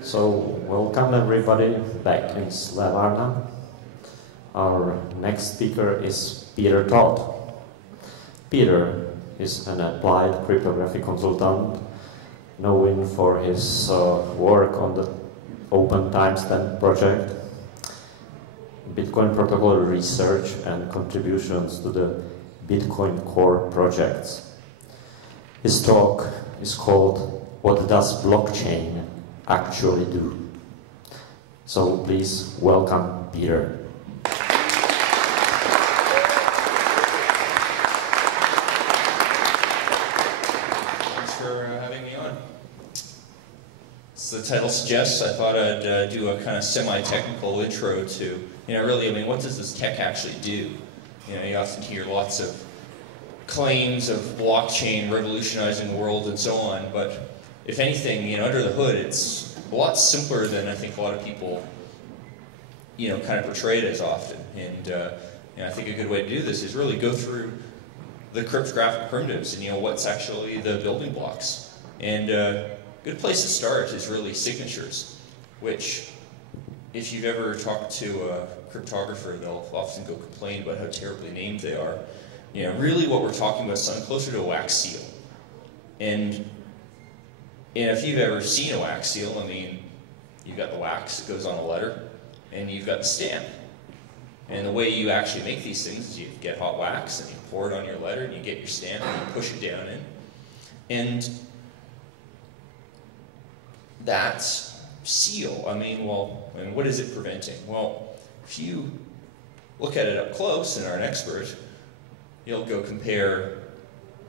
So, welcome everybody back in Slavarna. Our next speaker is Peter Todd. Peter is an applied cryptographic consultant, known for his work on the Open Timestamp project, Bitcoin protocol research and contributions to the Bitcoin core projects. His talk is called "What Does Blockchain Actually Do?" So please welcome Peter. Thanks for having me on. As the title suggests, I thought I'd do a kind of semi-technical intro to, really, what does this tech actually do? You often hear lots of claims of blockchain revolutionizing the world and so on, but if anything, under the hood, it's a lot simpler than I think a lot of people, kind of portray it as often. And I think a good way to do this is really go through the cryptographic primitives and what's actually the building blocks. And a good place to start is really signatures, which if you've ever talked to a cryptographer, they'll often go complain about how terribly named they are. You know, really what we're talking about is something closer to a wax seal. And if you've ever seen a wax seal, I mean, you've got the wax that goes on a letter, and you've got the stamp. And the way you actually make these things is you get hot wax, and you pour it on your letter, and you get your stamp, and you push it down in. And that seal, I mean, well, I mean, what is it preventing? Well, if you look at it up close and are an expert, you'll go compare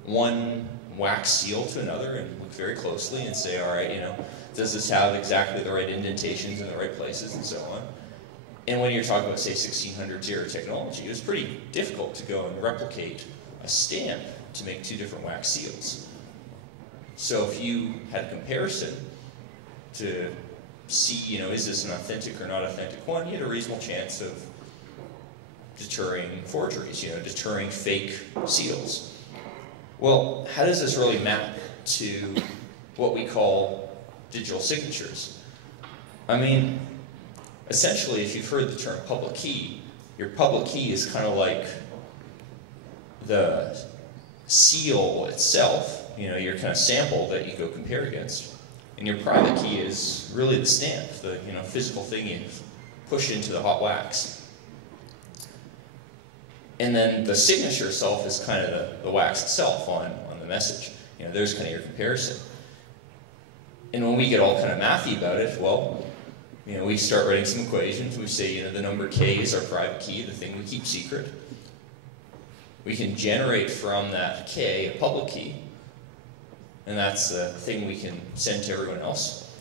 one wax seal to another and look very closely and say, all right, you know, does this have exactly the right indentations in the right places and so on? And when you're talking about, say, 1600s era technology, it was pretty difficult to go and replicate a stamp to make two different wax seals. So if you had a comparison to see, you know, is this an authentic or not authentic one, you had a reasonable chance of deterring forgeries, you know, deterring fake seals. Well, how does this really map to what we call digital signatures? I mean, essentially, if you've heard the term public key, your public key is kind of like the seal itself, you know, your kind of sample that you go compare against. And your private key is really the stamp, the, you know, physical thing you push into the hot wax. And then the signature itself is kind of the wax itself on the message. You know, there's kind of your comparison. And when we get all kind of mathy about it, well, you know, we start writing some equations. We say, you know, the number k is our private key, the thing we keep secret. We can generate from that k a public key, and that's the thing we can send to everyone else.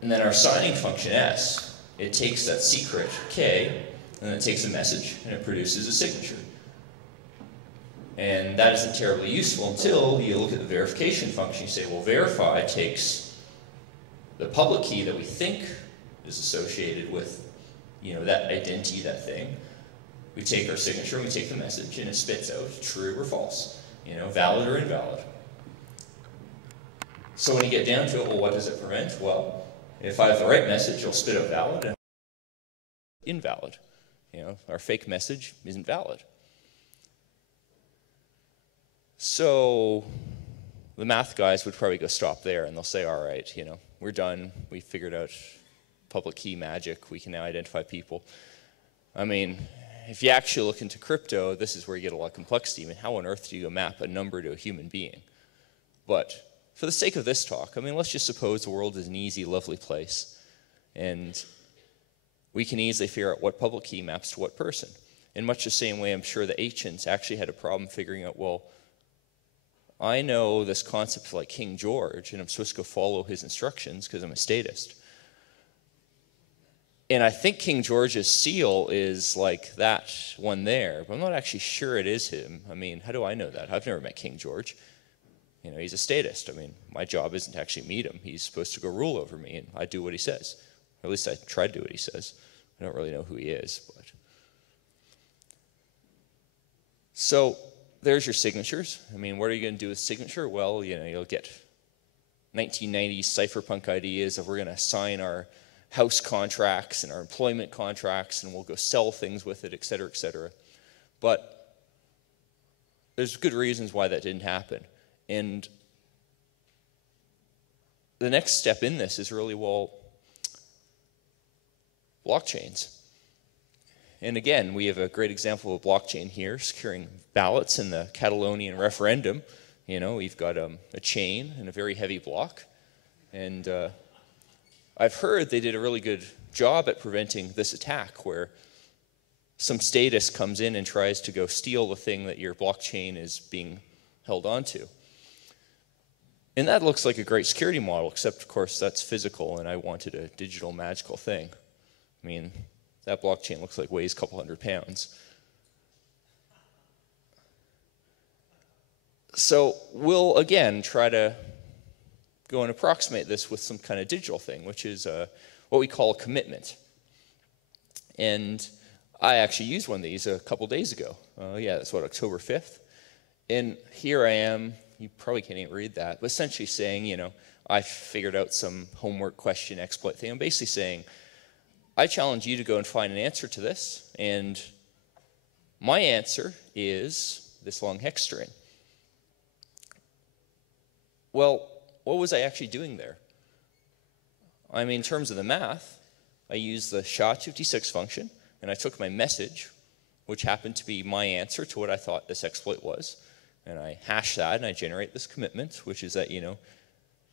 And then our signing function s, it takes that secret k, and then it takes a message, and it produces a signature. And that isn't terribly useful until you look at the verification function. You say, well, verify takes the public key that we think is associated with, you know, that identity, that thing. We take our signature, and we take the message, and it spits out true or false, you know, valid or invalid. So when you get down to it, well, what does it prevent? Well, if I have the right message, it'll spit out valid and invalid. You know, our fake message isn't valid. So the math guys would probably go stop there, and they'll say, all right, you know, we're done. We figured out public key magic. We can now identify people. I mean, if you actually look into crypto, this is where you get a lot of complexity. I mean, how on earth do you map a number to a human being? But for the sake of this talk, I mean, let's just suppose the world is an easy, lovely place, and we can easily figure out what public key maps to what person. In much the same way, I'm sure the ancients actually had a problem figuring out, well, I know this concept like King George, and I'm supposed to go follow his instructions because I'm a statist. And I think King George's seal is like that one there, but I'm not actually sure it is him. I mean, how do I know that? I've never met King George. You know, he's a statist. I mean, my job isn't to actually meet him. He's supposed to go rule over me, and I do what he says. Or at least I try to do what he says. I don't really know who he is, but. So there's your signatures. I mean, what are you going to do with signature? Well, you know, you'll get 1990s cypherpunk ideas of we're going to sign our house contracts and our employment contracts, and we'll go sell things with it, et cetera, et cetera. But there's good reasons why that didn't happen. And the next step in this is really, well, blockchains. And again, we have a great example of a blockchain here, securing ballots in the Catalonian referendum. You know, we've got a chain and a very heavy block. And I've heard they did a really good job at preventing this attack, where some statist comes in and tries to go steal the thing that your blockchain is being held onto. And that looks like a great security model, except, of course, that's physical, and I wanted a digital magical thing. I mean, that blockchain looks like weighs a couple 100 pounds. So we'll, again, try to go and approximate this with some kind of digital thing, which is what we call a commitment. And I actually used one of these a couple days ago. Yeah, that's what, October 5th? And here I am. You probably can't even read that, but essentially saying, you know, I figured out some homework question exploit thing. I'm basically saying, I challenge you to go and find an answer to this, and my answer is this long hex string. Well, what was I actually doing there? I mean, in terms of the math, I used the SHA-256 function, and I took my message, which happened to be my answer to what I thought this exploit was, and I hash that, and I generate this commitment, which is that,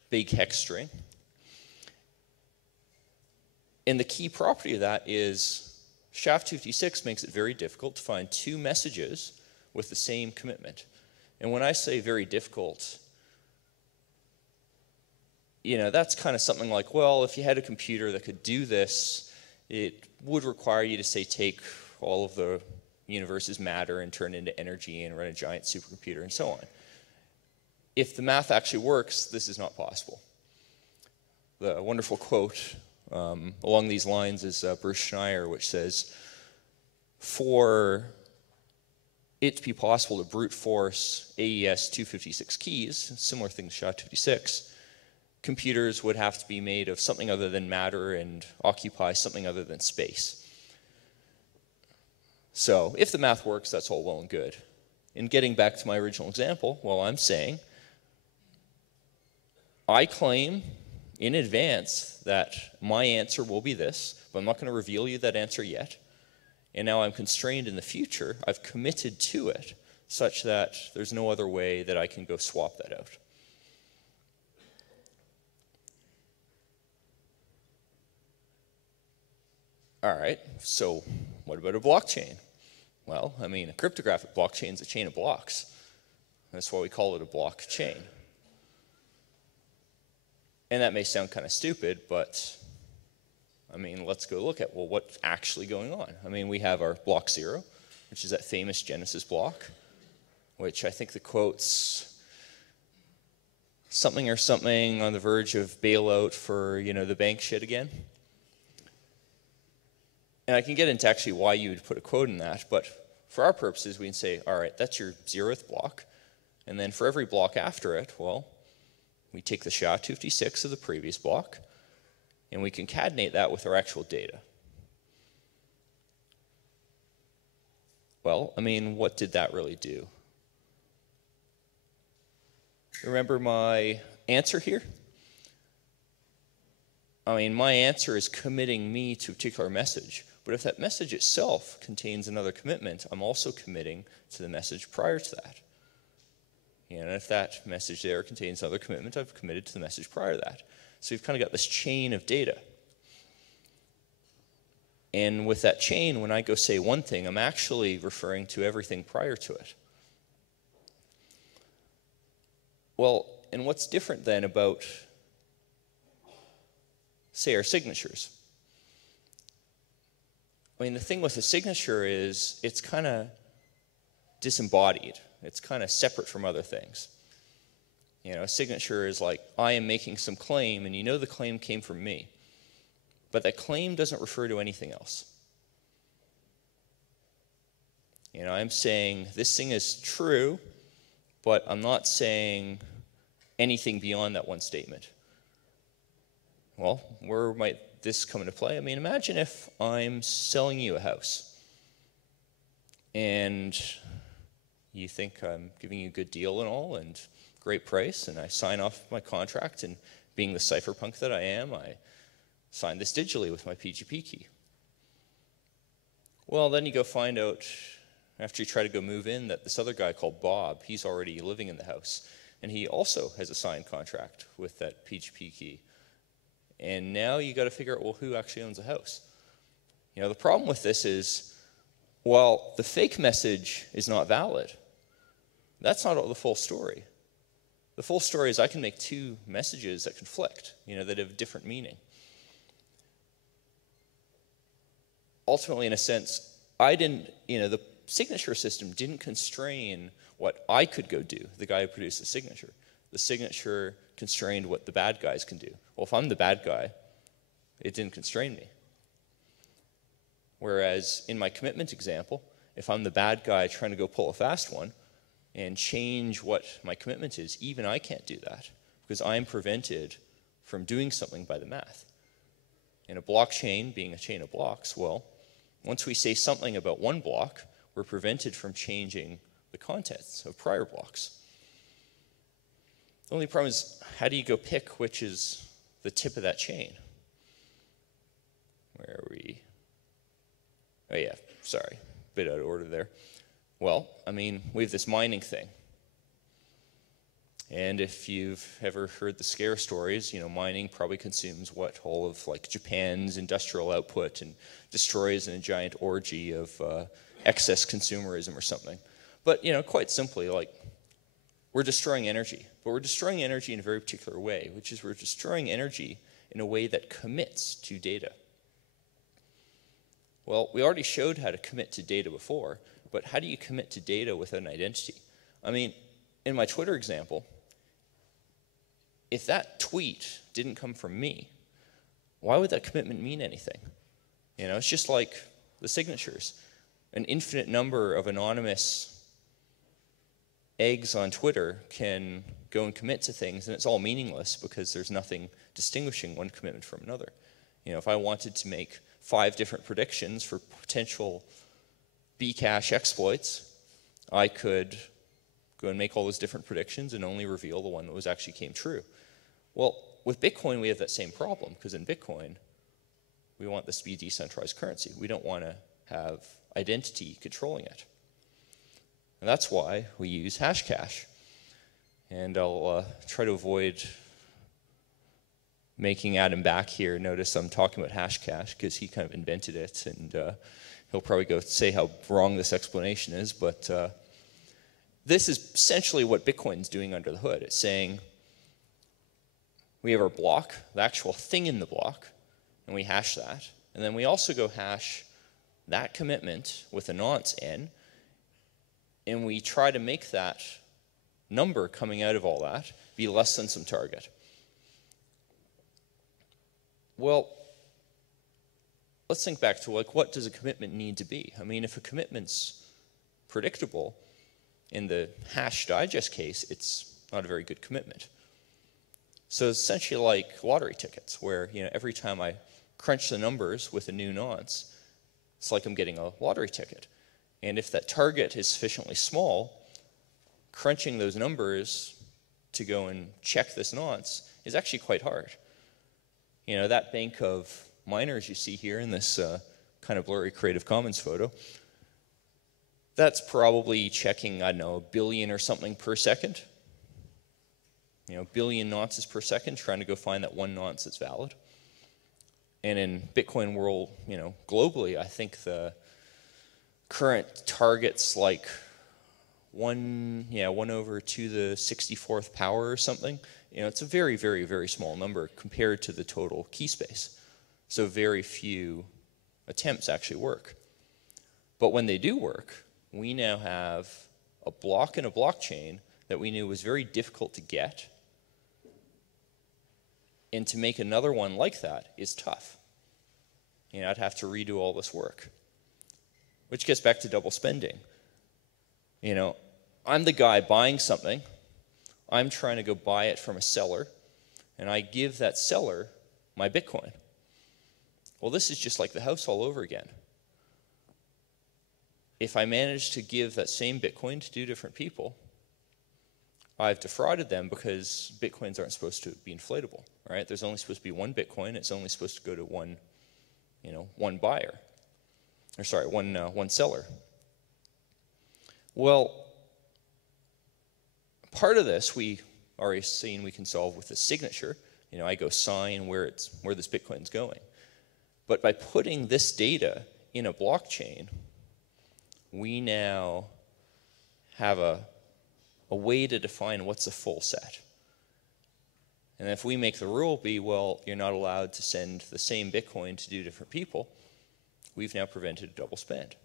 big hex string. And the key property of that is SHA-256 makes it very difficult to find two messages with the same commitment. And when I say very difficult, that's kind of something like, well, if you had a computer that could do this, it would require you to, say, take all of the universe's matter and turn it into energy and run a giant supercomputer and so on. If the math actually works, this is not possible. The wonderful quote along these lines is Bruce Schneier, which says, for it to be possible to brute force AES 256 keys, similar thing to SHA-256, computers would have to be made of something other than matter and occupy something other than space. So if the math works, that's all well and good. In getting back to my original example, well, I'm saying I claim in advance that my answer will be this, but I'm not going to reveal you that answer yet. And now I'm constrained in the future. I've committed to it such that there's no other way that I can go swap that out. All right, so what about a blockchain? Well, I mean, a cryptographic blockchain is a chain of blocks. That's why we call it a blockchain. And that may sound kind of stupid, but I mean, let's go look at, well, what's actually going on. I mean, we have our block 0, which is that famous Genesis block, which I think the quote's something or something on the verge of bailout for, the bank shit again. And I can get into actually why you would put a quote in that, but for our purposes, we can say, all right, that's your 0th block. And then for every block after it, well, we take the SHA-256 of the previous block, and we concatenate that with our actual data. Well, I mean, what did that really do? Remember my answer here? I mean, my answer is committing me to a particular message. But if that message itself contains another commitment, I'm also committing to the message prior to that. And if that message there contains another commitment, I've committed to the message prior to that. So we've kind of got this chain of data. And with that chain, when I go say one thing, I'm actually referring to everything prior to it. Well, and what's different then about, say, our signatures? I mean, the thing with a signature is it's kind of disembodied. It's kind of separate from other things. A signature is like, I am making some claim, and the claim came from me. But that claim doesn't refer to anything else. I'm saying this thing is true, but I'm not saying anything beyond that one statement. Well, where might this come into play? I mean, imagine if I'm selling you a house and you think I'm giving you a good deal and all and great price, and I sign off my contract, and being the cypherpunk that I am, I sign this digitally with my PGP key. Well, then you go find out, after you try to go move in, that this other guy called Bob, he's already living in the house, and he also has a signed contract with that PGP key. And now you got to figure out, well, who actually owns the house? The problem with this is, well, the fake message is not valid. That's not the full story. The full story is I can make two messages that conflict, that have different meaning. Ultimately, in a sense, the signature system didn't constrain what I could go do, the guy who produced the signature. The signature constrained what the bad guys can do. Well, if I'm the bad guy, it didn't constrain me. Whereas in my commitment example, if I'm the bad guy trying to go pull a fast one and change what my commitment is, even I can't do that because I'm prevented from doing something by the math. In a blockchain being a chain of blocks, well, once we say something about one block, we're prevented from changing the contents of prior blocks. The only problem is, how do you go pick which is the tip of that chain? Where are we? Oh yeah, sorry, a bit out of order there. Well, I mean, we have this mining thing. And if you've ever heard the scare stories, you know, mining probably consumes what, all of like Japan's industrial output and destroys in a giant orgy of excess consumerism or something. But, you know, quite simply, like, we're destroying energy. But we're destroying energy in a very particular way, which is we're destroying energy in a way that commits to data. Well, we already showed how to commit to data before, but how do you commit to data with an identity? I mean, in my Twitter example, if that tweet didn't come from me, why would that commitment mean anything? You know, it's just like the signatures. An infinite number of anonymous eggs on Twitter can go and commit to things, and it's all meaningless because there's nothing distinguishing one commitment from another. You know, if I wanted to make 5 different predictions for potential Bcash exploits, I could go and make all those different predictions and only reveal the one that actually came true. Well, with Bitcoin, we have that same problem, because in Bitcoin, we want this to be a decentralized currency. We don't want to have identity controlling it. And that's why we use Hashcash. And I'll try to avoid making Adam back here notice I'm talking about Hashcash, because he kind of invented it, and he'll probably go say how wrong this explanation is, but this is essentially what Bitcoin's doing under the hood. It's saying we have our block, the actual thing in the block, and we hash that. And then we also go hash that commitment with a nonce n, and we try to make that number coming out of all that be less than some target. Well, let's think back to, like, what does a commitment need to be? I mean, if a commitment's predictable, in the hash digest case, it's not a very good commitment. So it's essentially like lottery tickets, where, you know, every time I crunch the numbers with a new nonce, it's like I'm getting a lottery ticket. And if that target is sufficiently small, crunching those numbers to go and check this nonce is actually quite hard. You know, that bank of miners you see here in this kind of blurry Creative Commons photo, that's probably checking, I don't know, 1 billion or something per second. You know, 1 billion nonces per second, trying to go find that one nonce that's valid. And in Bitcoin world, you know, globally, I think the current target's like 1 over to the 64th power or something. You know, it's a very, very, very small number compared to the total key space. So very few attempts actually work. But when they do work, we now have a block in a blockchain that we knew was very difficult to get. And to make another one like that is tough. You know, I'd have to redo all this work. Which gets back to double spending. You know, I'm the guy buying something. I'm trying to go buy it from a seller, and I give that seller my Bitcoin. Well, this is just like the house all over again. If I manage to give that same Bitcoin to 2 different people, I've defrauded them, because Bitcoins aren't supposed to be inflatable, right? There's only supposed to be 1 Bitcoin. It's only supposed to go to one buyer. Or sorry, one seller. Well, part of this we already seen we can solve with the signature. You know, I go sign where this Bitcoin's going. But by putting this data in a blockchain, we now have a way to define what's a full set. And if we make the rule be, well, you're not allowed to send the same Bitcoin to 2 different people, we've now prevented a double spend.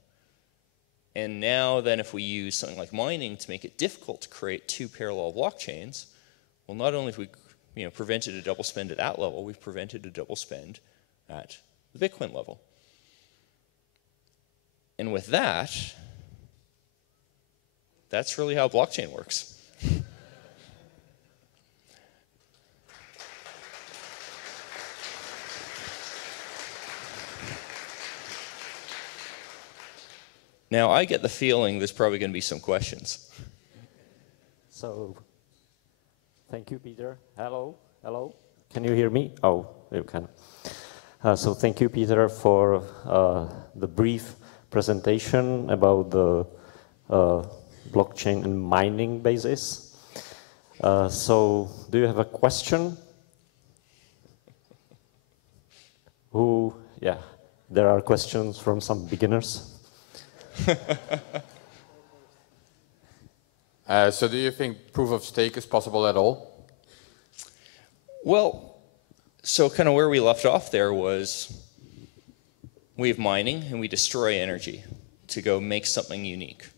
And now then, if we use something like mining to make it difficult to create 2 parallel blockchains, well, not only have we prevented a double spend at that level, we've prevented a double spend at the Bitcoin level. And with that, that's really how blockchain works. Now, I get the feeling there's probably going to be some questions. So, thank you, Peter. Hello, hello. Can you hear me? Oh, you can. So thank you, Peter, for the brief presentation about the blockchain and mining basis. So do you have a question? Yeah, there are questions from some beginners. So do you think proof of stake is possible at all? Well, so kind of where we left off there was we have mining and we destroy energy to go make something unique.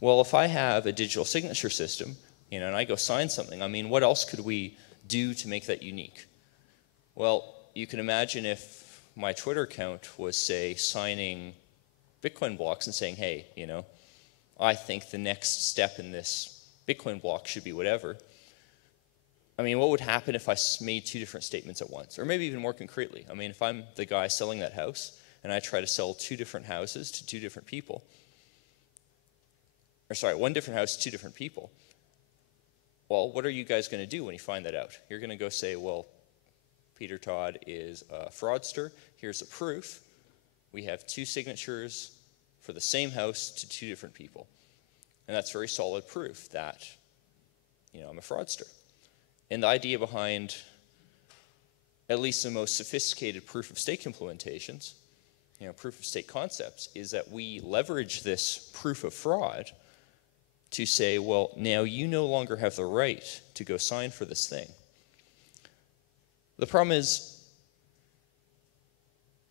Well, if I have a digital signature system, and I go sign something, I mean, what else could we do to make that unique? Well, you can imagine if my Twitter account was, say, signing Bitcoin blocks and saying, hey, I think the next step in this Bitcoin block should be whatever. I mean, what would happen if I made two different statements at once? Or maybe even more concretely. I mean, if I'm the guy selling that house and I try to sell two different houses to two different people, or sorry, one different house to two different people, well, what are you guys going to do when you find that out? You're going to go say, well, Peter Todd is a fraudster. Here's the proof. We have two signatures for the same house to two different people. And that's very solid proof that, I'm a fraudster. And the idea behind at least the most sophisticated proof-of-stake implementations, proof-of-stake concepts, is that we leverage this proof of fraud to say, well, now you no longer have the right to go sign for this thing. The problem is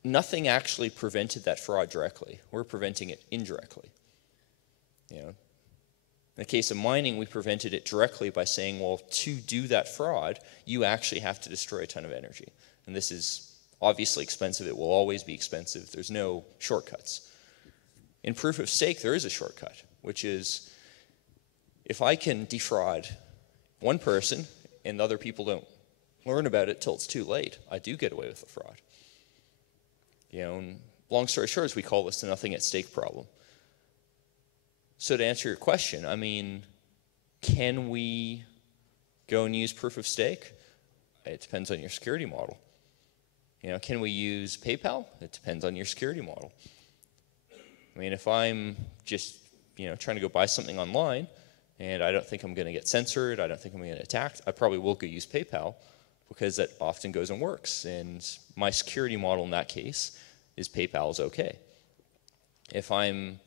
nothing actually prevented that fraud directly. We're preventing it indirectly. In the case of mining, we prevented it directly by saying, well, to do that fraud, you actually have to destroy a ton of energy. And this is obviously expensive. It will always be expensive. There's no shortcuts. In proof of stake, there is a shortcut, which is if I can defraud one person and other people don't learn about it till it's too late, I do get away with the fraud. And long story short is we call this the nothing at stake problem. So to answer your question, I mean, can we go and use proof of stake? It depends on your security model. Can we use PayPal? It depends on your security model. I mean, if I'm just, trying to go buy something online and I don't think I'm going to get censored, I don't think I'm going to get attacked, I probably will go use PayPal because that often goes and works. And my security model in that case is PayPal is okay. If I'm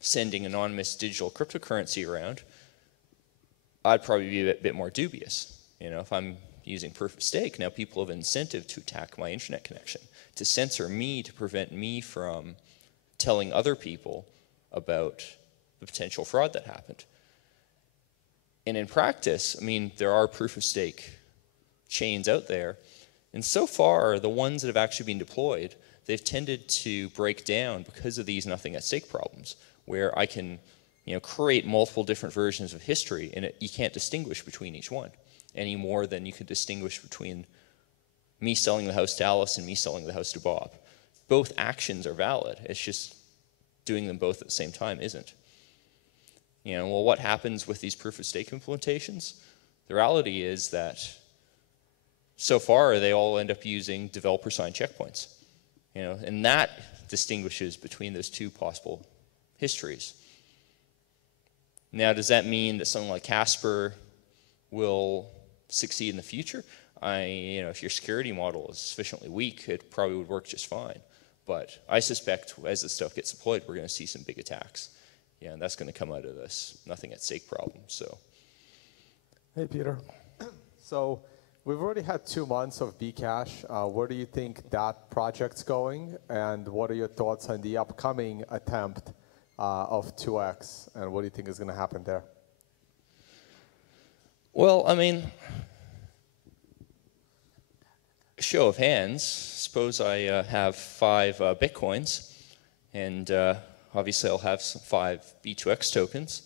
sending anonymous digital cryptocurrency around, I'd probably be a bit more dubious. If I'm using proof of stake, now people have incentive to attack my internet connection, to censor me, to prevent me from telling other people about the potential fraud that happened. And in practice, I mean, there are proof of stake chains out there, and so far, the ones that have actually been deployed, they've tended to break down because of these nothing at stake problems, where I can create multiple different versions of history, and you can't distinguish between each one any more than you could distinguish between me selling the house to Alice and me selling the house to Bob. Both actions are valid. It's just doing them both at the same time isn't. Well, what happens with these proof of stake implementations? The reality is that so far they all end up using developer-signed checkpoints. And that distinguishes between those two possible histories. Now, does that mean that something like Casper will succeed in the future? If your security model is sufficiently weak, it probably would work just fine. But I suspect as this stuff gets deployed, we're going to see some big attacks. And that's going to come out of this nothing at stake problem. So, hey, Peter. So we've already had 2 months of Bcash. Where do you think that project's going? And what are your thoughts on the upcoming attempt of 2x? And what do you think is going to happen there? Well, I mean, show of hands, suppose I have 5 Bitcoins, and obviously I'll have some 5 B2X tokens.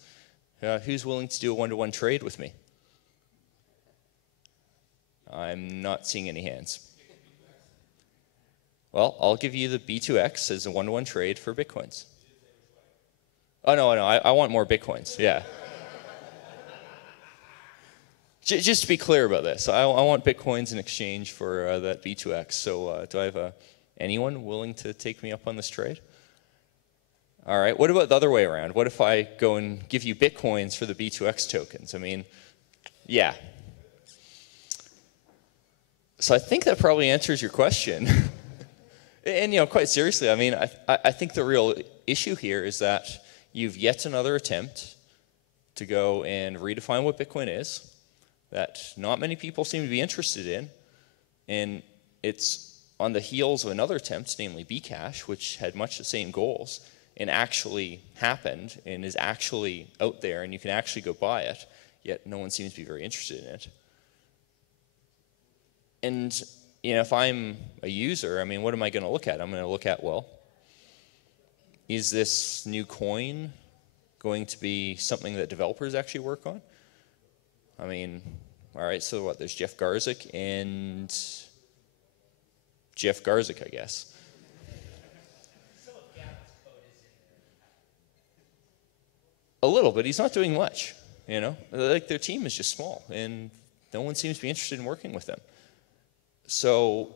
Who's willing to do a one-to-one trade with me? I'm not seeing any hands. Well, I'll give you the B2X as a one-to-one trade for Bitcoins. Oh, no, I want more Bitcoins, yeah. Just to be clear about this, I want Bitcoins in exchange for that B2X. So do I have anyone willing to take me up on this trade? All right, what about the other way around? What if I go and give you Bitcoins for the B2X tokens? I mean, yeah. So I think that probably answers your question. And, quite seriously, I mean, I think the real issue here is that you've yet another attempt to go and redefine what Bitcoin is, that not many people seem to be interested in, and it's on the heels of another attempt, namely Bcash, which had much the same goals, and actually happened, and is actually out there, and you can actually go buy it, yet no one seems to be very interested in it. And, if I'm a user, I mean, what am I going to look at? I'm going to look at, well, is this new coin going to be something that developers actually work on? I mean, all right, so what, there's Jeff Garzik and Jeff Garzik, I guess. A little, but he's not doing much, Like, their team is just small, and no one seems to be interested in working with them. So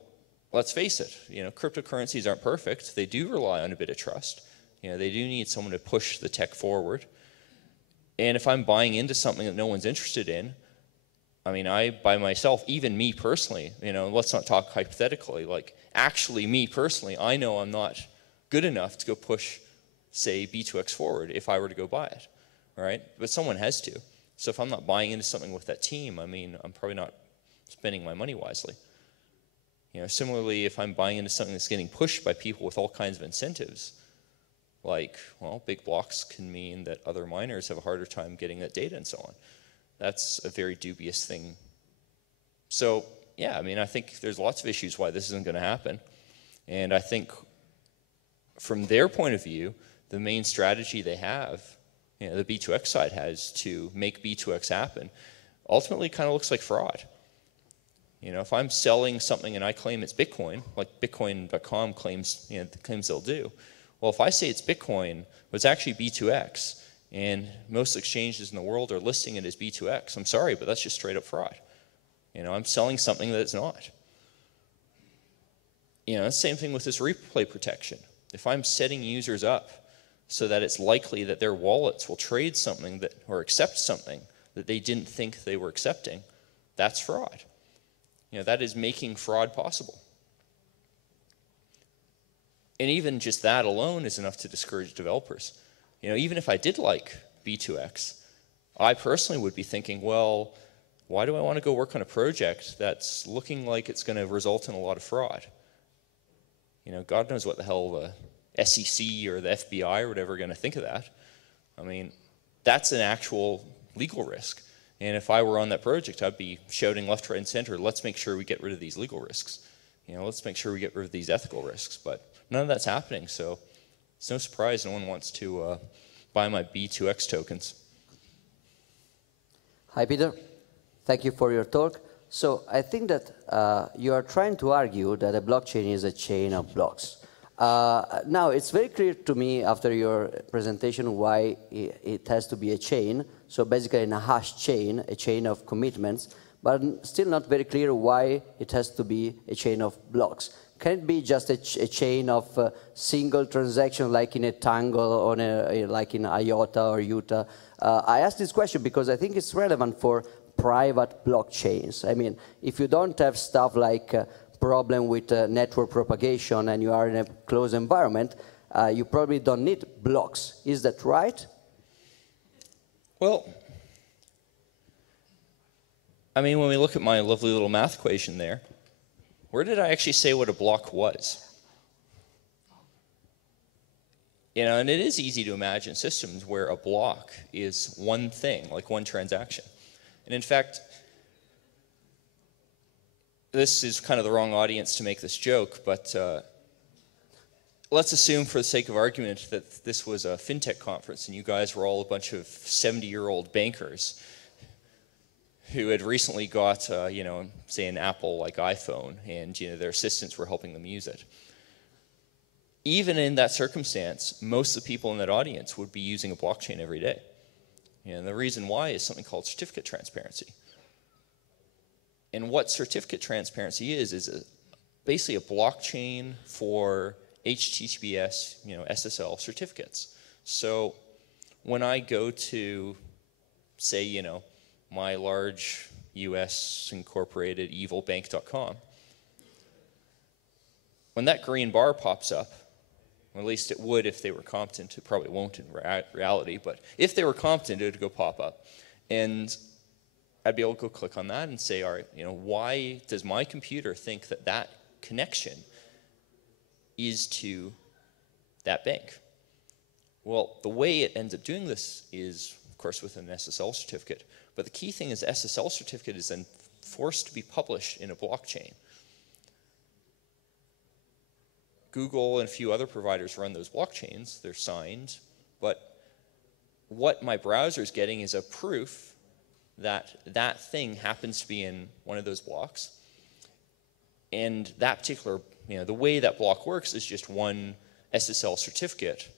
let's face it, cryptocurrencies aren't perfect. They do rely on a bit of trust. They do need someone to push the tech forward. And if I'm buying into something that no one's interested in, I mean, I, by myself, even me personally, let's not talk hypothetically, like, actually me personally, I know I'm not good enough to go push, say, B2X forward if I were to go buy it, all right? But someone has to. So if I'm not buying into something with that team, I mean, I'm probably not spending my money wisely. Similarly, if I'm buying into something that's getting pushed by people with all kinds of incentives, like, well, big blocks can mean that other miners have a harder time getting that data and so on. That's a very dubious thing. So, yeah, I mean, I think there's lots of issues why this isn't going to happen. And I think from their point of view, the main strategy they have, the B2X side has to make B2X happen, ultimately kind of looks like fraud. If I'm selling something and I claim it's Bitcoin, like Bitcoin.com claims, claims they'll do, well, if I say it's Bitcoin, but it's actually B2X, and most exchanges in the world are listing it as B2X, I'm sorry, but that's just straight up fraud. I'm selling something that it's not. The same thing with this replay protection. If I'm setting users up so that it's likely that their wallets will trade something that, or accept something that they didn't think they were accepting, that's fraud. That is making fraud possible. And even just that alone is enough to discourage developers. Even if I did like B2X, I personally would be thinking, well, why do I want to go work on a project that's looking like it's going to result in a lot of fraud? God knows what the hell the SEC or the FBI or whatever are going to think of that. I mean, that's an actual legal risk. And if I were on that project, I'd be shouting left, right, and center, let's make sure we get rid of these legal risks. Let's make sure we get rid of these ethical risks. But none of that's happening, so it's no surprise no one wants to buy my B2X tokens. Hi, Peter. Thank you for your talk. So I think that you are trying to argue that a blockchain is a chain of blocks. Now, it's very clear to me after your presentation why it has to be a chain. So basically in a hash chain, a chain of commitments, but still not very clear why it has to be a chain of blocks. Can it be just a chain of single transactions like in a Tangle or like in IOTA or UTA? I ask this question because I think it's relevant for private blockchains. I mean, if you don't have stuff like problem with network propagation and you are in a closed environment, you probably don't need blocks. Is that right? Well, I mean, when we look at my lovely little math equation there, where did I actually say what a block was? And it is easy to imagine systems where a block is one thing, like one transaction. And in fact, this is kind of the wrong audience to make this joke, but let's assume for the sake of argument that this was a fintech conference and you guys were all a bunch of 70-year-old bankers who had recently got, say an Apple like iPhone, and their assistants were helping them use it. even in that circumstance, most of the people in that audience would be using a blockchain every day. And the reason why is something called certificate transparency. And what certificate transparency is basically a blockchain for HTTPS, SSL certificates. So when I go to, say, my large US incorporated evilbank.com, when that green bar pops up, or at least it would if they were competent, it probably won't in reality, but if they were competent, it would go pop up. And I'd be able to go click on that and say, all right, why does my computer think that that connection is to that bank? Well, the way it ends up doing this is, of course, with an SSL certificate. But the key thing is the SSL certificate is then forced to be published in a blockchain. Google and a few other providers run those blockchains. They're signed. But what my browser is getting is a proof that that thing happens to be in one of those blocks. And that particular, the way that block works is just one SSL certificate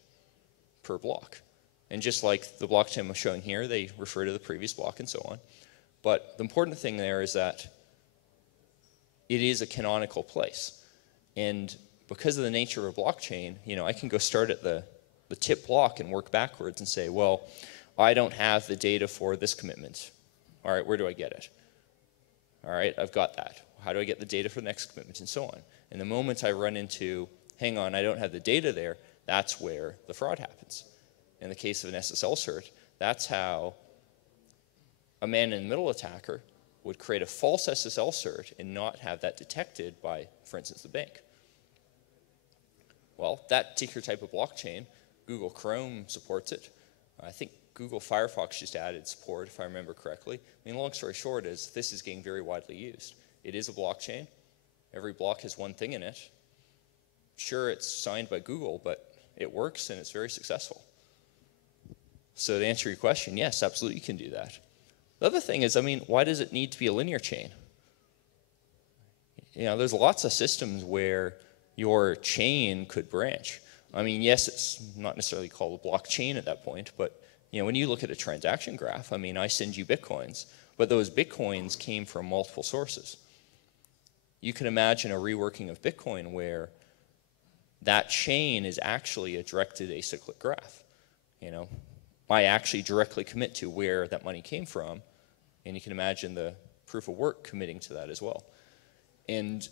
per block. And just like the blockchain I'm showing here, they refer to the previous block and so on. But the important thing there is that it is a canonical place. And because of the nature of a blockchain, I can go start at the tip block and work backwards and say, well, I don't have the data for this commitment. All right, where do I get it? All right, I've got that. How do I get the data for the next commitment and so on? And the moment I run into, hang on, I don't have the data there, that's where the fraud happens. In the case of an SSL cert, that's how a man-in-the-middle attacker would create a false SSL cert and not have that detected by, for instance, the bank. Well, that particular type of blockchain, Google Chrome supports it. I think Google Firefox just added support, if I remember correctly. Long story short is this is getting very widely used. It is a blockchain. Every block has one thing in it. Sure, it's signed by Google, but it works and it's very successful. So to answer your question, yes, absolutely you can do that. The other thing is, why does it need to be a linear chain? There's lots of systems where your chain could branch. Yes, it's not necessarily called a blockchain at that point, but when you look at a transaction graph, I send you bitcoins, but those bitcoins came from multiple sources. You can imagine a reworking of Bitcoin where that chain is actually a directed acyclic graph. I actually directly commit to where that money came from, and you can imagine the proof of work committing to that as well. And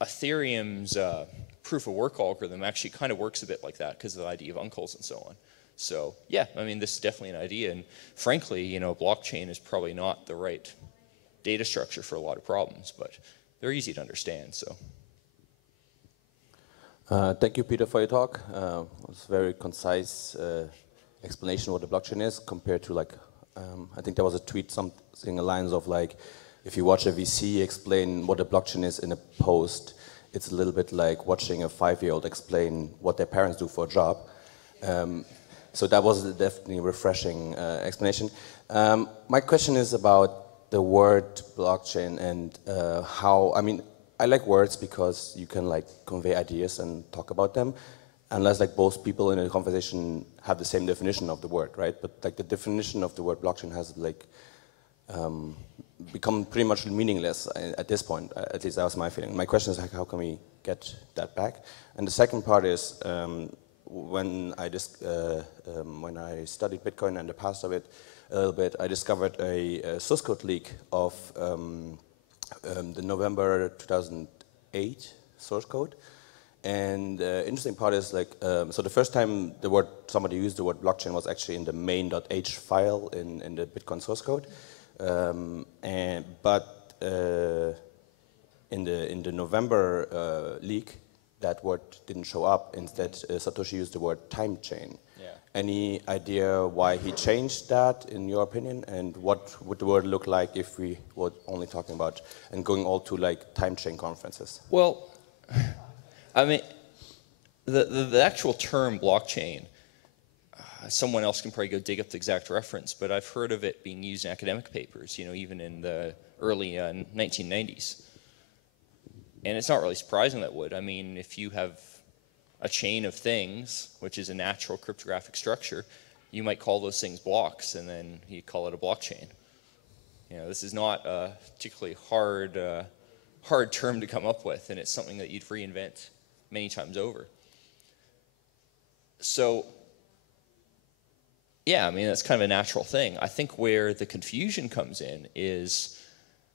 Ethereum's proof of work algorithm actually kind of works a bit like that because of the idea of uncles and so on. So yeah, this is definitely an idea, and frankly, blockchain is probably not the right data structure for a lot of problems, but they're easy to understand. So. Thank you, Peter, for your talk. It was a very concise explanation of what the blockchain is compared to I think there was a tweet, something along the lines of if you watch a VC explain what a blockchain is in a post, it's a little bit like watching a 5-year-old explain what their parents do for a job. So that was definitely a refreshing explanation. My question is about the word blockchain and how, I like words because you can convey ideas and talk about them, unless both people in a conversation have the same definition of the word, right? But the definition of the word blockchain has become pretty much meaningless at this point. At least that was my feeling. My question is how can we get that back? And the second part is when I studied Bitcoin and the past of it a little bit, I discovered a source code leak of the November 2008 source code. And the interesting part is so the first time somebody used the word blockchain was actually in the main.h file in the Bitcoin source code. But in the November leak, that word didn't show up. Instead, Satoshi used the word time chain. Yeah. Any idea why he changed that, in your opinion? And what would the word look like if we were only talking about and going all to time chain conferences? Well, the actual term blockchain, someone else can probably go dig up the exact reference, but I've heard of it being used in academic papers, even in the early 1990s. And it's not really surprising that would. If you have a chain of things, which is a natural cryptographic structure, you might call those things blocks, and then you call it a blockchain. You know, this is not a particularly hard term to come up with, and it's something that you'd reinvent many times over. So, yeah, I mean, that's kind of a natural thing. I think where the confusion comes in is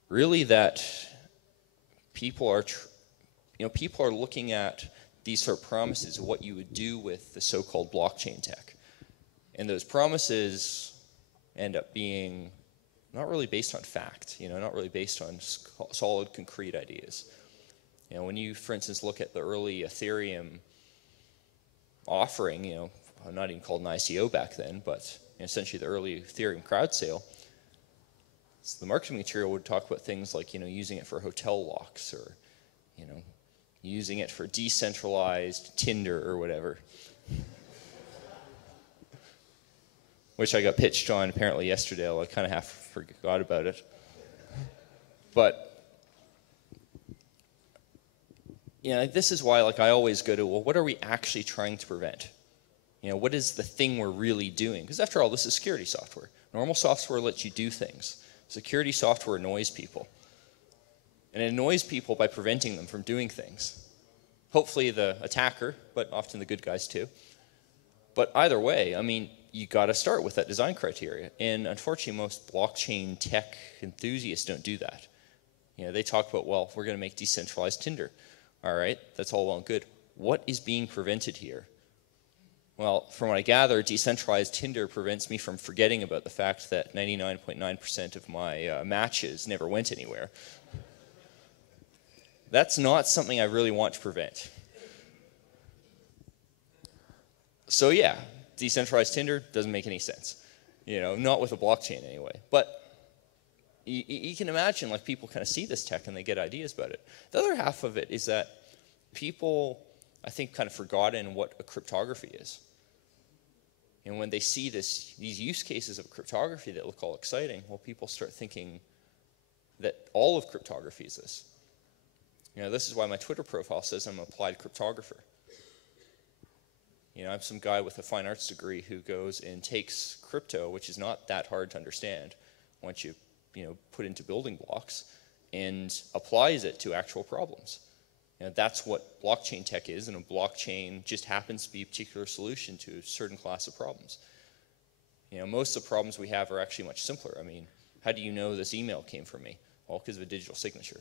really that people are looking at these sort of promises of what you would do with the so-called blockchain tech. And those promises end up being not really based on fact, you know, not really based on solid, concrete ideas. You know, when you, for instance, look at the early Ethereum offering, you know, not even called an ICO back then, but you know, essentially the early Ethereum crowd sale, so the marketing material would talk about things like, you know, using it for hotel locks, or, you know, using it for decentralized Tinder or whatever. Which I got pitched on apparently yesterday. I kind of half forgot about it. But, you know, this is why, like, I always go to, well, what are we actually trying to prevent? You know, what is the thing we're really doing? Because after all, this is security software. Normal software lets you do things. Security software annoys people. And it annoys people by preventing them from doing things. Hopefully the attacker, but often the good guys too. But either way, I mean, you got to start with that design criteria. And unfortunately, most blockchain tech enthusiasts don't do that. You know, they talk about, well, we're going to make decentralized Tinder. All right, that's all well and good. What is being prevented here? Well, from what I gather, decentralized Tinder prevents me from forgetting about the fact that 99.9% of my matches never went anywhere. That's not something I really want to prevent. So yeah, decentralized Tinder doesn't make any sense. You know, not with a blockchain anyway. But you can imagine, like, people kind of see this tech and they get ideas about it. The other half of it is that people, I think, kind of forgotten what a cryptography is. And when they see these use cases of cryptography that look all exciting, well, people start thinking that all of cryptography is this. You know, this is why my Twitter profile says I'm an applied cryptographer. You know, I'm some guy with a fine arts degree who goes and takes crypto, which is not that hard to understand once you know, put into building blocks, and applies it to actual problems. You know, that's what blockchain tech is, and a blockchain just happens to be a particular solution to a certain class of problems. You know, most of the problems we have are actually much simpler. I mean, how do you know this email came from me? Well, because of a digital signature.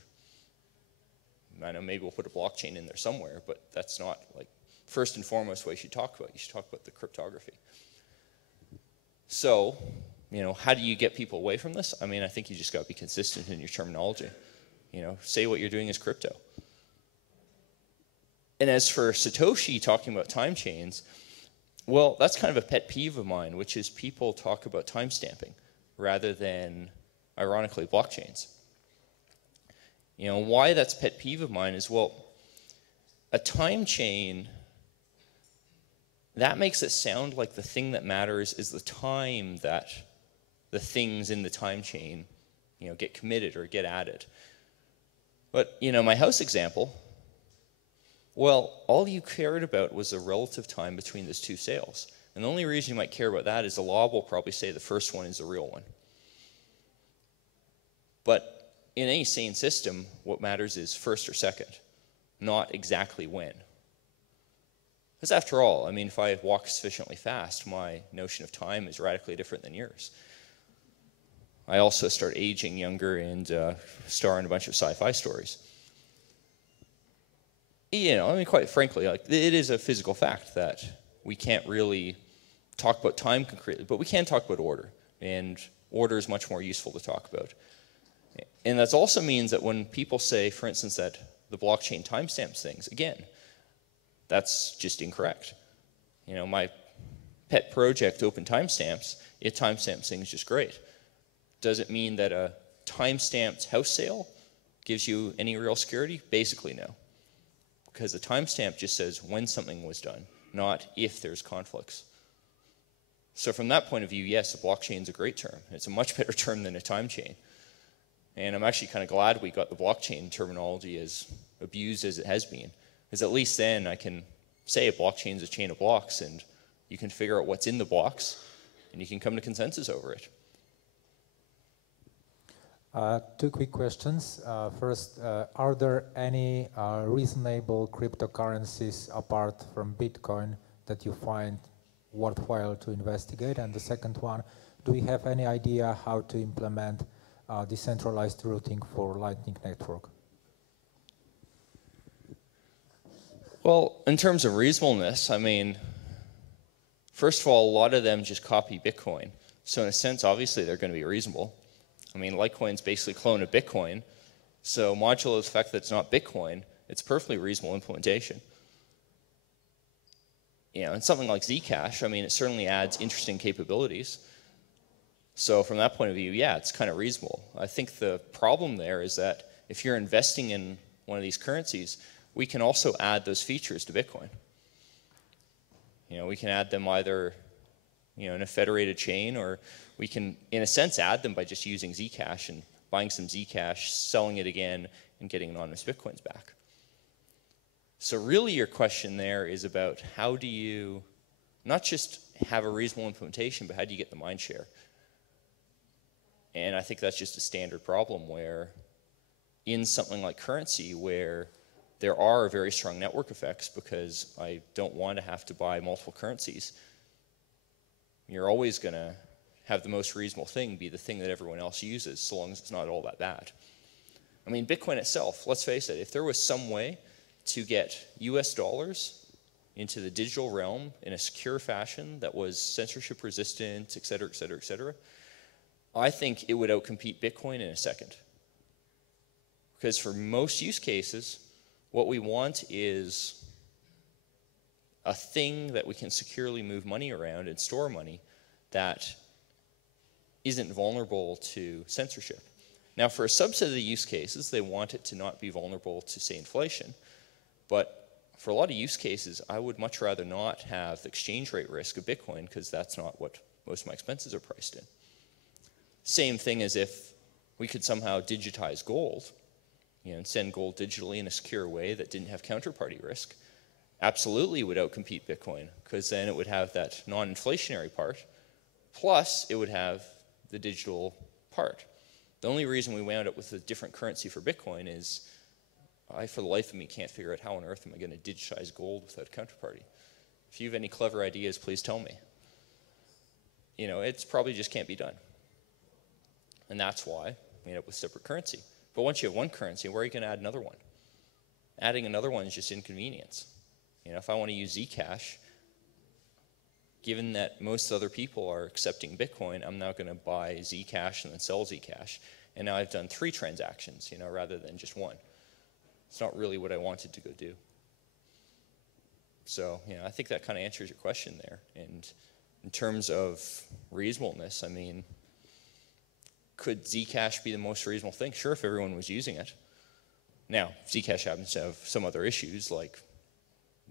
I know maybe we'll put a blockchain in there somewhere, but that's not, like, first and foremost what you should talk about. You should talk about the cryptography. So, you know, how do you get people away from this? I mean, I think you just got to be consistent in your terminology. You know, say what you're doing is crypto. And as for Satoshi talking about time chains, well, that's kind of a pet peeve of mine, which is people talk about timestamping rather than, ironically, blockchains. You know, why that's a pet peeve of mine is, well, a time chain, that makes it sound like the thing that matters is the time that the things in the time chain, you know, get committed or get added. But, you know, my house example, well, all you cared about was the relative time between those two sales. And the only reason you might care about that is the law will probably say the first one is the real one. But in any sane system, what matters is first or second, not exactly when. Because after all, I mean, if I walk sufficiently fast, my notion of time is radically different than yours. I also start aging younger and star in a bunch of sci-fi stories. You know, I mean, quite frankly, like, it is a physical fact that we can't really talk about time concretely, but we can talk about order, and order is much more useful to talk about. And that also means that when people say, for instance, that the blockchain timestamps things, again, that's just incorrect. You know, my pet project, Open Timestamps, it timestamps things just great. Does it mean that a timestamped house sale gives you any real security? Basically, no. Because the timestamp just says when something was done, not if there's conflicts. So from that point of view, yes, a blockchain is a great term. It's a much better term than a time chain. And I'm actually kind of glad we got the blockchain terminology as abused as it has been. Because at least then I can say a blockchain is a chain of blocks, and you can figure out what's in the blocks, and you can come to consensus over it. Two quick questions. First, are there any reasonable cryptocurrencies apart from Bitcoin that you find worthwhile to investigate? And the second one, do we have any idea how to implement decentralized routing for Lightning Network? Well, in terms of reasonableness, I mean, first of all, a lot of them just copy Bitcoin. So in a sense, obviously, they're going to be reasonable. I mean, Litecoin's basically a clone of Bitcoin. So modulo the fact that it's not Bitcoin, it's perfectly reasonable implementation. You know, and something like Zcash, I mean, it certainly adds interesting capabilities. So from that point of view, yeah, it's kind of reasonable. I think the problem there is that if you're investing in one of these currencies, we can also add those features to Bitcoin. You know, we can add them either, you know, in a federated chain, or we can, in a sense, add them by just using Zcash and buying some Zcash, selling it again, and getting anonymous Bitcoins back. So really your question there is about how do you not just have a reasonable implementation, but how do you get the mind share? And I think that's just a standard problem where in something like currency where there are very strong network effects because I don't want to have to buy multiple currencies, you're always going to have the most reasonable thing be the thing that everyone else uses, so long as it's not all that bad. I mean, Bitcoin itself, let's face it, if there was some way to get US dollars into the digital realm in a secure fashion that was censorship resistant, et cetera, et cetera, et cetera, I think it would outcompete Bitcoin in a second. Because for most use cases, what we want is a thing that we can securely move money around and store money that isn't vulnerable to censorship. Now, for a subset of the use cases, they want it to not be vulnerable to, say, inflation. But for a lot of use cases, I would much rather not have the exchange rate risk of Bitcoin because that's not what most of my expenses are priced in. Same thing as if we could somehow digitize gold, you know, and send gold digitally in a secure way that didn't have counterparty risk. Absolutely would outcompete Bitcoin because then it would have that non-inflationary part, plus it would have the digital part. The only reason we wound up with a different currency for Bitcoin is I, for the life of me, can't figure out how on earth am I going to digitize gold without counterparty. If you have any clever ideas, please tell me. You know, it's probably just can't be done. And that's why we end up with separate currency. But once you have one currency, where are you going to add another one? Adding another one is just inconvenience. You know, if I want to use Zcash, given that most other people are accepting Bitcoin, I'm now going to buy Zcash and then sell Zcash. And now I've done 3 transactions, you know, rather than just one. It's not really what I wanted to go do. So, you know, I think that kind of answers your question there. And in terms of reasonableness, I mean, could Zcash be the most reasonable thing? Sure, if everyone was using it. Now, Zcash happens to have some other issues, like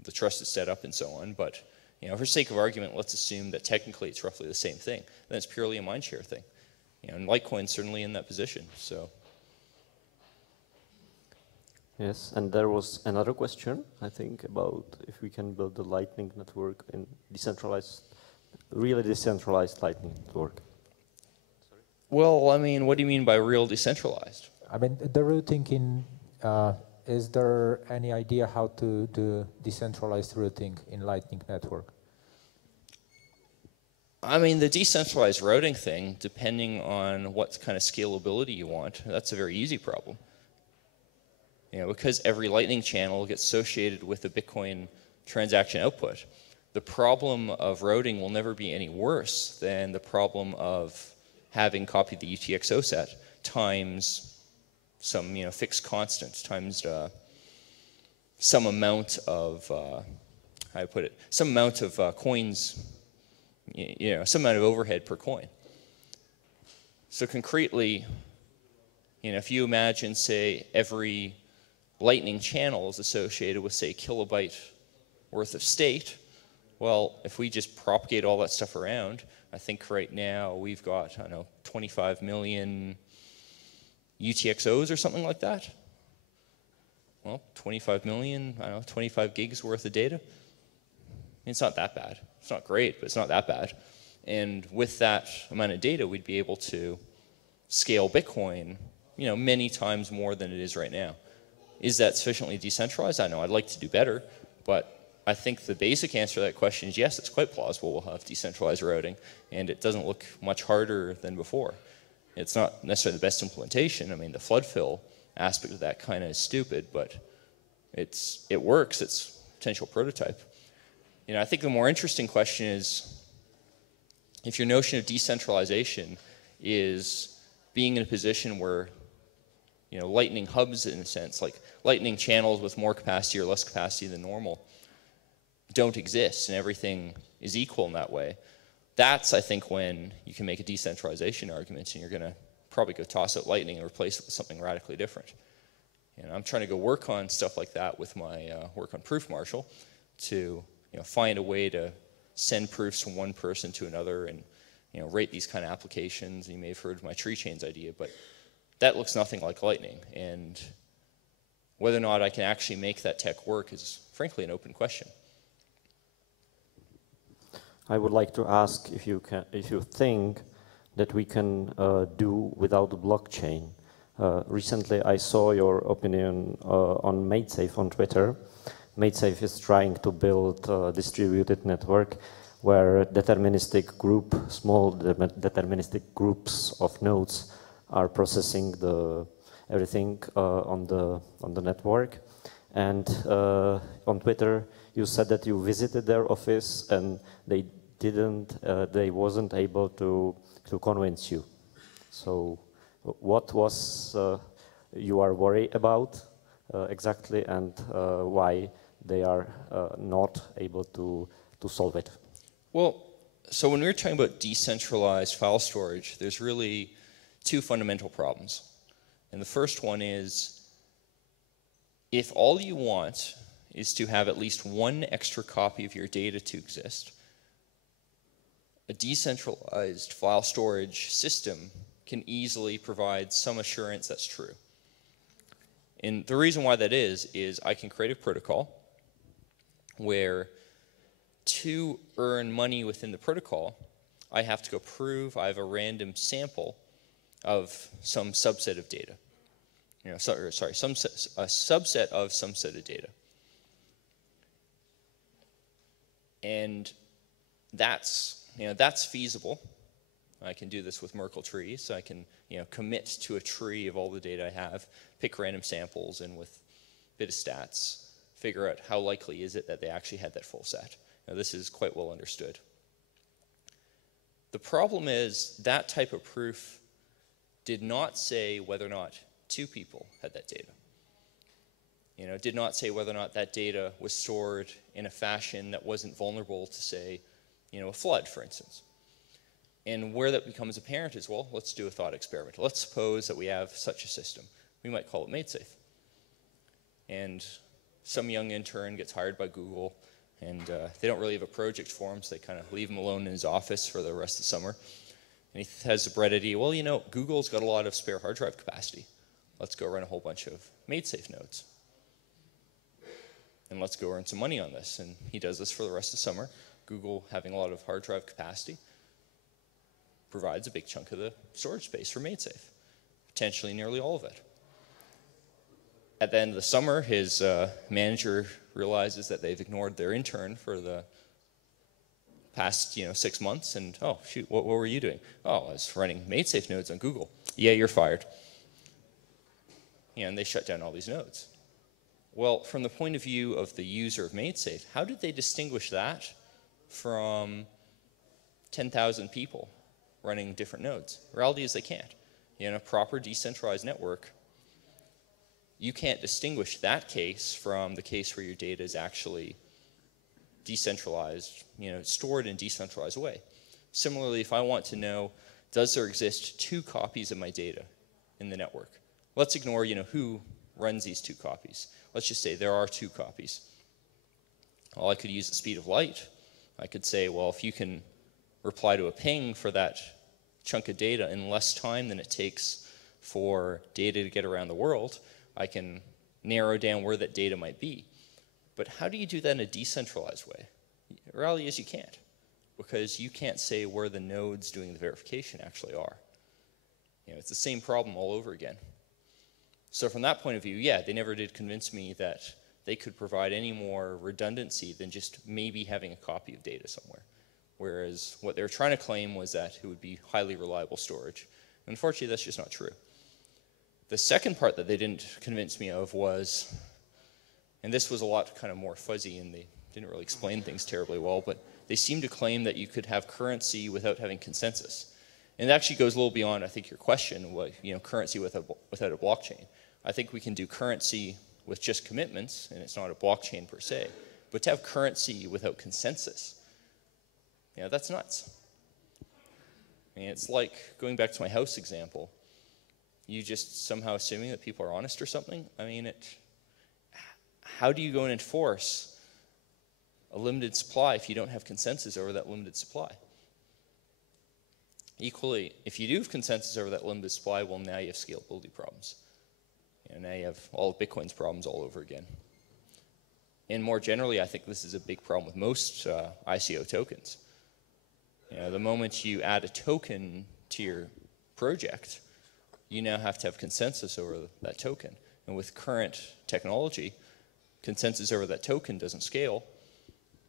the trusted setup and so on, but you know, for sake of argument, let's assume that technically it's roughly the same thing. Then it's purely a mindshare thing. You know, and Litecoin's certainly in that position. So. Yes, and there was another question, I think, about if we can build the Lightning Network in decentralized, really decentralized Lightning Network. Well, I mean, what do you mean by real decentralized? I mean, the routing in, is there any idea how to do decentralized routing in Lightning Network? I mean, the decentralized routing thing, depending on what kind of scalability you want, that's a very easy problem. You know, because every Lightning channel gets associated with the Bitcoin transaction output, the problem of routing will never be any worse than the problem of having copied the UTXO set times some, you know, fixed constant times some amount of how do I put it? Some amount of coins, you know, some amount of overhead per coin. So concretely, you know, if you imagine, say, every Lightning channel is associated with, say, a kilobyte worth of state, well, if we just propagate all that stuff around, I think right now we've got, I don't know, 25 million UTXOs or something like that. Well, 25 million, I don't know, 25 gigs worth of data. it's not that bad. It's not great, but it's not that bad. And with that amount of data, we'd be able to scale Bitcoin, many times more than it is right now. Is that sufficiently decentralized? I know I'd like to do better, but I think the basic answer to that question is yes, it's quite plausible we'll have decentralized routing, and it doesn't look much harder than before. It's not necessarily the best implementation. I mean, the flood fill aspect of that kind of is stupid, but it works. It's a potential prototype. I think the more interesting question is, if your notion of decentralization is being in a position where, lightning hubs, in a sense, like lightning channels with more capacity or less capacity than normal, don't exist and everything is equal in that way, that's, I think, when you can make a decentralization argument, and you're going to probably go toss out lightning and replace it with something radically different. I'm trying to go work on stuff like that with my work on Proof Marshal to find a way to send proofs from one person to another and rate these kind of applications. You may have heard of my tree chains idea, but that looks nothing like lightning. And whether or not I can actually make that tech work is, frankly, an open question. I would like to ask if you think that we can do without the blockchain. Recently, I saw your opinion on MadeSafe on Twitter. MadeSafe is trying to build a distributed network where small deterministic groups of nodes are processing everything on the network. And on Twitter, you said that you visited their office and they wasn't able to convince you. So what was you are worried about exactly, and why they are not able to solve it? Well, so when we're talking about decentralized file storage, there's really two fundamental problems. And the first one is, if all you want is to have at least one extra copy of your data to exist, a decentralized file storage system can easily provide some assurance that's true. And the reason why that is I can create a protocol where to earn money within the protocol, I have to go prove I have a random sample of some subset of data. A subset of some set of data. And that's feasible. I can do this with Merkle trees. So I can commit to a tree of all the data I have, pick random samples, and with a bit of stats, figure out how likely is it that they actually had that full set. Now, this is quite well understood. The problem is that type of proof did not say whether or not two people had that data. It did not say whether or not that data was stored in a fashion that wasn't vulnerable to, say, a flood, for instance. And where that becomes apparent is, well, let's do a thought experiment. Let's suppose that we have such a system. We might call it MadeSafe. And some young intern gets hired by Google, and they don't really have a project for him, so they kind of leave him alone in his office for the rest of the summer. And he has the bright idea, well, Google's got a lot of spare hard drive capacity. Let's go run a whole bunch of MadeSafe nodes. And let's go earn some money on this. And he does this for the rest of the summer. Google, having a lot of hard drive capacity, provides a big chunk of the storage space for MadeSafe, potentially nearly all of it. At the end of the summer, his manager realizes that they've ignored their intern for the past 6 months, and oh shoot, what were you doing? Oh, I was running MadeSafe nodes on Google. Yeah, you're fired. And they shut down all these nodes. Well, from the point of view of the user of MadeSafe, how did they distinguish that from 10,000 people running different nodes? The reality is they can't. In a proper decentralized network, you can't distinguish that case from the case where your data is actually decentralized, stored in a decentralized way. Similarly, if I want to know, does there exist 2 copies of my data in the network? Let's ignore, who runs these 2 copies. Let's just say there are 2 copies. Well, I could use the speed of light. I could say, well, if you can reply to a ping for that chunk of data in less time than it takes for data to get around the world, I can narrow down where that data might be. But how do you do that in a decentralized way? The reality is you can't, because you can't say where the nodes doing the verification actually are. You know, it's the same problem all over again. So from that point of view, yeah, they never did convince me that they could provide any more redundancy than just maybe having a copy of data somewhere. Whereas what they were trying to claim was that it would be highly reliable storage. Unfortunately, that's just not true. The second part that they didn't convince me of was, and this was a lot kind of more fuzzy and they didn't really explain things terribly well, but they seemed to claim that you could have currency without having consensus. And it actually goes a little beyond, I think, your question, what, you know, currency without a blockchain. I think we can do currency with just commitments, and it's not a blockchain per se, but to have currency without consensus, you know, that's nuts. I mean, it's like, going back to my house example, you just somehow assuming that people are honest or something. I mean, how do you go and enforce a limited supply if you don't have consensus over that limited supply? Equally, if you do have consensus over that limited supply, well, now you have scalability problems. You know, now you have all of Bitcoin's problems all over again. And more generally, I think this is a big problem with most ICO tokens. You know, the moment you add a token to your project, you now have to have consensus over that token. And with current technology, consensus over that token doesn't scale.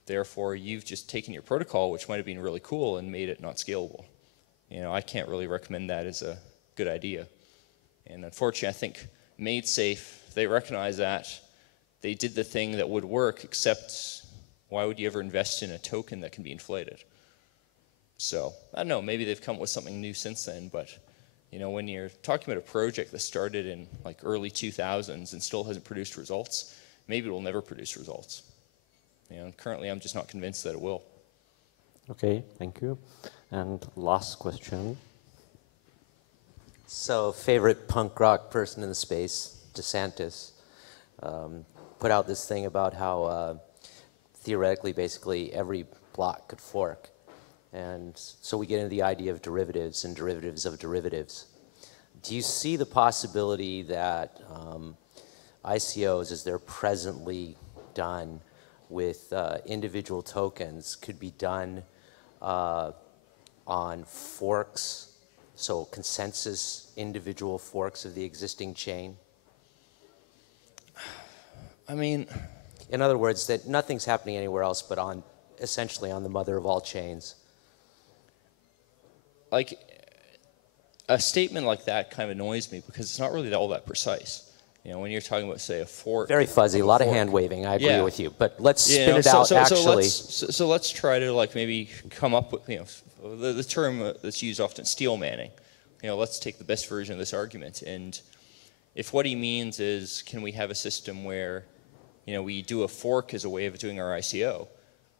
Therefore, you've just taken your protocol, which might have been really cool, and made it not scalable. You know, I can't really recommend that as a good idea. And unfortunately, I think MadeSafe, they recognize that. They did the thing that would work, except why would you ever invest in a token that can be inflated? So, I don't know, maybe they've come up with something new since then, but you know, when you're talking about a project that started in like early 2000s and still hasn't produced results, maybe it will never produce results. You know, currently I'm just not convinced that it will. Okay, thank you. And last question. So, favorite punk rock person in the space, DeSantis, put out this thing about how theoretically, basically, every block could fork. And so we get into the idea of derivatives and derivatives of derivatives. Do you see the possibility that ICOs, as they're presently done with individual tokens, could be done on forks, so consensus individual forks of the existing chain? I mean, in other words, that nothing's happening anywhere else but on, essentially on the mother of all chains. Like, a statement like that kind of annoys me because it's not really all that precise. You know, when you're talking about, say, a fork. Very fuzzy, a lot of hand waving, I agree with you. But let's spin it out actually. So let's try to like maybe come up with, you know, the term that's used often, steel manning. You know, let's take the best version of this argument. And if what he means is, can we have a system where, you know, we do a fork as a way of doing our ICO,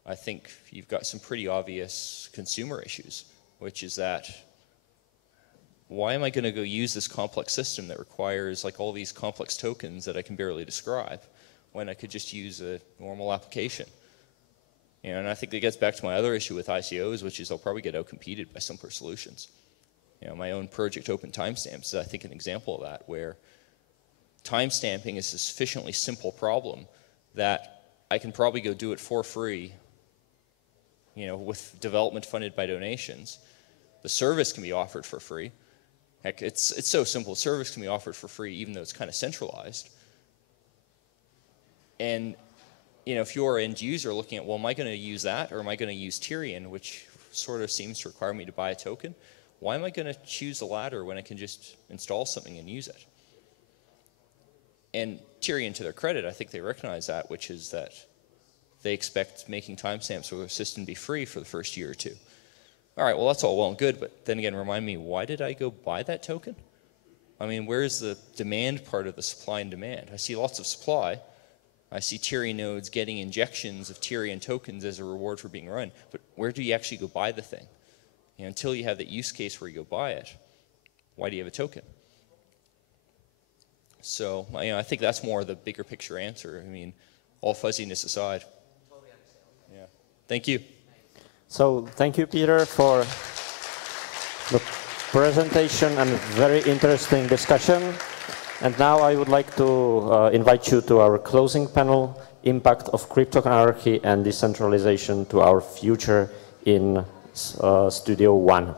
I think you've got some pretty obvious consumer issues, which is that, why am I going to go use this complex system that requires like all these complex tokens that I can barely describe when I could just use a normal application? You know, and I think that gets back to my other issue with ICOs, which is they'll probably get outcompeted by simpler solutions. You know, my own project Open Timestamps is, I think, an example of that, where timestamping is a sufficiently simple problem that I can probably go do it for free, you know, with development funded by donations. The service can be offered for free. Heck, it's so simple. Service can be offered for free, even though it's kind of centralized. And, you know, if you're an end user looking at, well, am I going to use that, or am I going to use Tyrion, which sort of seems to require me to buy a token? Why am I going to choose the latter when I can just install something and use it? And Tyrion, to their credit, I think they recognize that, which is that they expect making timestamps with their system to be free for the first year or two. All right, well, that's all well and good, but then again, remind me, why did I go buy that token? I mean, where's the demand part of the supply and demand? I see lots of supply. I see Tyrion nodes getting injections of Tyrion tokens as a reward for being run, but where do you actually go buy the thing? You know, until you have that use case where you go buy it, why do you have a token? So, you know, I think that's more the bigger picture answer. I mean, all fuzziness aside. Yeah. Thank you. So thank you, Peter, for the presentation and very interesting discussion. And now I would like to invite you to our closing panel. impact of cryptography and decentralization to our future in Studio One.